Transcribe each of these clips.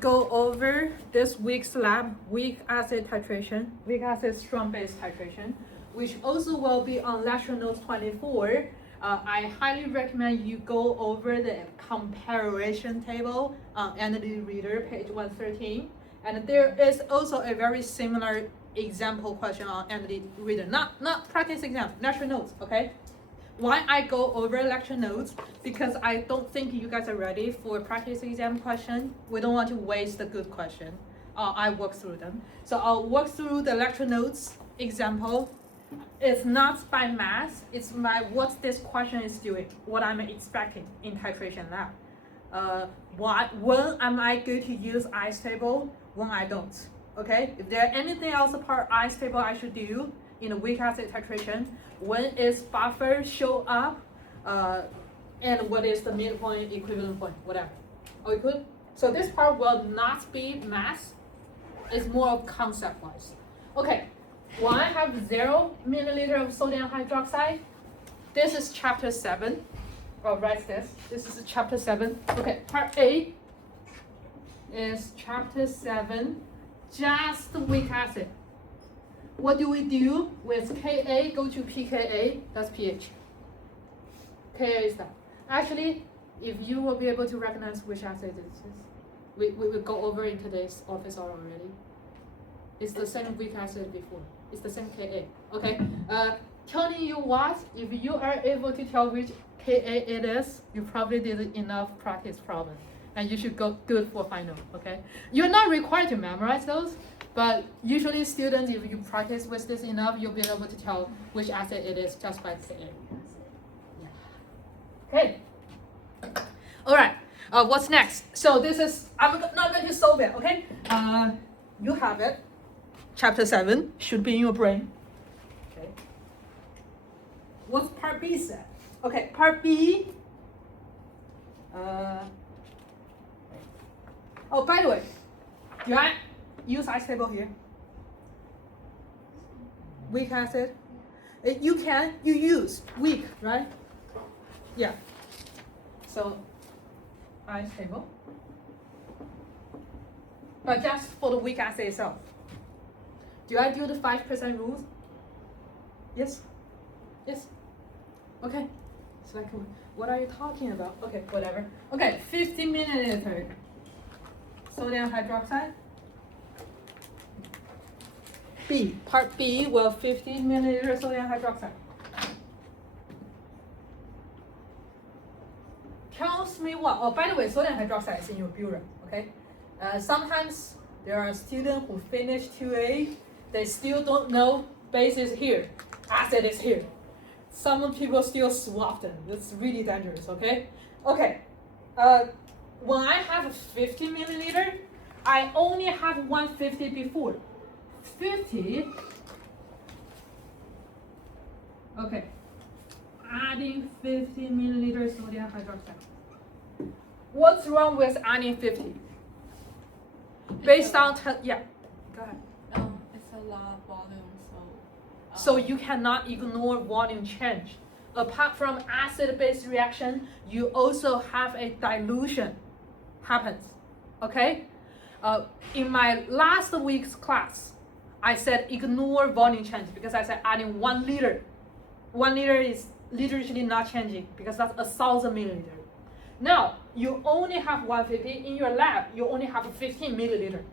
Go over this week's lab, weak acid titration, weak acid strong base titration, which also will be on lecture notes 24. I highly recommend you go over the comparison table on Entity Reader, page 113. And there is also a very similar example question on Entity Reader, not practice exam, lecture notes, okay? Why I go over lecture notes? Because I don't think you guys are ready for practice exam question. We don't want to waste a good question. I work through them. So I'll work through the lecture notes example. It's not by math, it's by what this question is doing, what I'm expecting in titration lab. When am I going to use ice table? When I don't. Okay? If there anything else apart ice table I should do in a weak acid titration, when is buffer show up, and what is the midpoint, equivalent point, whatever. Okay, good? So this part will not be math, it's more of concept wise. Okay, when I have 0 milliliter of sodium hydroxide, this is chapter 7. I'll write this. This is chapter 7. Okay, part A is chapter 7, just weak acid. What do we do with Ka? Go to pKa, that's pH. Ka is that. Actually, if you will be able to recognize which acid it is, we will go over in today's office hour already. It's the same weak acid before. It's the same Ka. Okay. Telling you what, if you are able to tell which Ka it is, you probably did enough practice problems, and you should go good for final. Okay. You're not required to memorize those. But usually students, if you practice with this enough, you'll be able to tell which acid it is just by Ka. Yeah. Okay. All right. What's next? So this is, I'm not going to solve it, okay? You have it. Chapter 7 should be in your brain. Okay. What's part B said? Okay, part B. Oh, by the way, do I use ice table here? Weak acid. You use weak, right? Yeah. So ice table. But just for the weak acid itself. Do I do the 5% rules? Yes? Yes? Okay. So like, what are you talking about? Okay, whatever. Okay, 50 milliliter sodium hydroxide. B, part B, will 50 milliliter sodium hydroxide. Tells me what? Oh, by the way, sodium hydroxide is in your bureau, okay? Sometimes there are students who finish 2A, they still don't know base is here, acid is here. Some people still swap them. That's really dangerous, okay? Okay, when I have 50 milliliter, I only have 150 before. 50, okay, adding 50 milliliter sodium hydroxide. What's wrong with adding 50? Based on, yeah, go ahead. It's a lot of volume, so. So you cannot ignore volume change. Apart from acid-base reaction, you also have a dilution happens, okay? In my last week's class, I said ignore volume change because I said adding 1 liter. 1 liter is literally not changing because that's 1,000 milliliter. Now, you only have 150 in your lab, you only have 15 milliliter.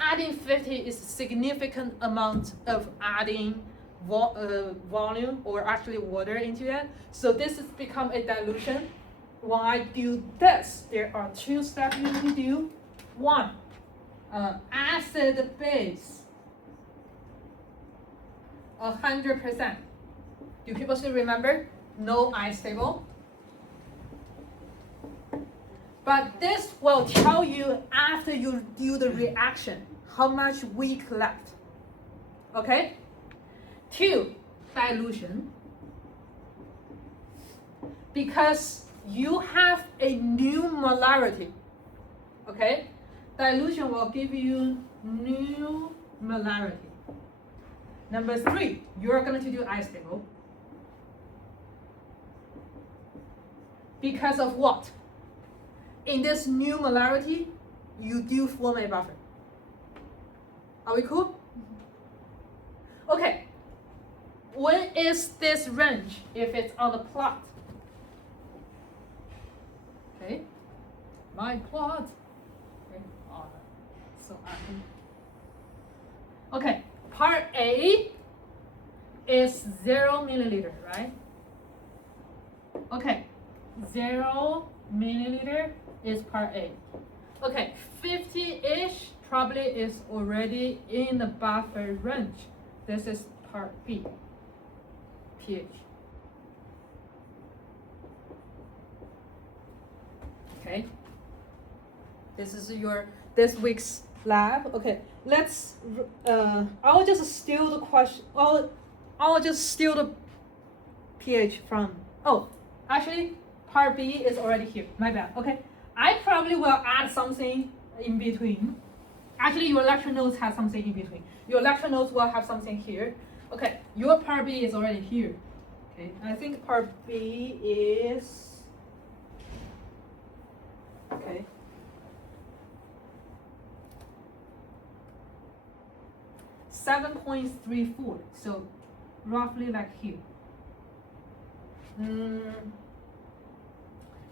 Adding 50 is a significant amount of adding volume or actually water into it. So this has become a dilution. When I do this, there are 2 steps you need to do. 1, acid base. 100%. Do people still remember? No ice table. But this will tell you after you do the reaction, how much weak left. Okay? 2, dilution. Because you have a new molarity. Okay? Dilution will give you new molarity. Number 3, you're going to do ice table. Because of what? In this new molarity, you do form a buffer. Are we cool? Okay. When is this range if it's on the plot? Okay. My plot. Okay. So okay. Part A is 0 milliliter, right? Okay. 0 milliliter is part A. Okay, 50-ish probably is already in the buffer range. This is part B, pH. Okay, this is this week's lab. Okay, let's. I'll just steal the question. I'll just steal the pH from. Oh, actually, part B is already here. My bad. Okay, I probably will add something in between. Actually, your lecture notes have something in between. Your lecture notes will have something here. Okay, your part B is already here. Okay, I think part B is. Okay. .34, so roughly like here.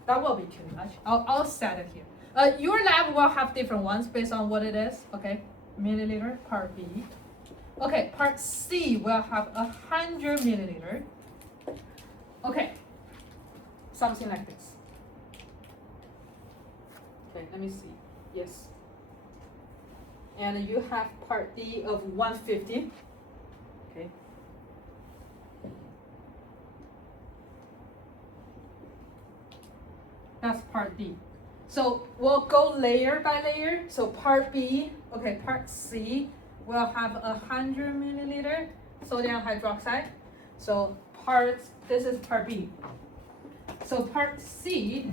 That will be too much. I'll set it here. Your lab will have different ones based on what it is. Okay, milliliter, part B. Okay, part C will have 100 milliliter. Okay, something like this. Okay, let me see. Yes. And you have part D of 150. Okay. That's part D. So we'll go layer by layer. So part B, okay, part C will have 100 milliliter sodium hydroxide. So this is part B. So part C,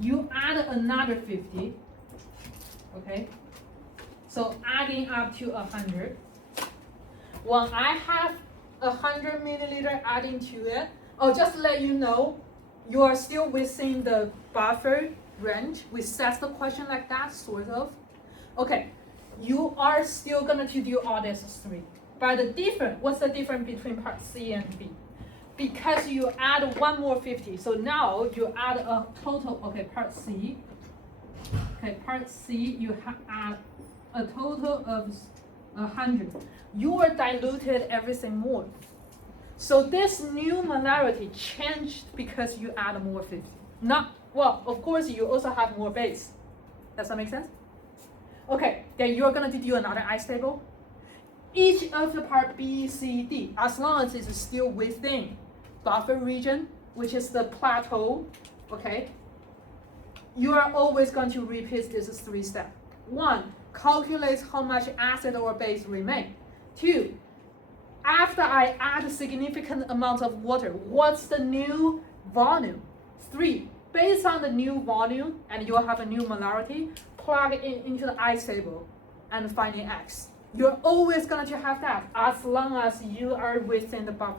you add another 50. Okay. So adding up to 100. When I have 100 milliliter adding to it, I'll just let you know, you are still within the buffer range. We set the question like that, sort of. Okay, you are still going to do all these three. But what's the difference between part C and B? Because you add one more 50. So now you add a total, okay, part C. Okay, part C, you add a total of 100. You are diluted everything more. So this new molarity changed because you add more 50. Of course, you also have more base. Does that make sense? Okay, then you're going to do another ice table. Each of the part B, C, D, as long as it's still within buffer region, which is the plateau, okay, you are always going to repeat this 3 steps. 1, calculate how much acid or base remain. 2, after I add a significant amount of water, what's the new volume? 3, based on the new volume, and you'll have a new molarity, plug it into the ice table and finding X. You're always going to have that as long as you are within the buffer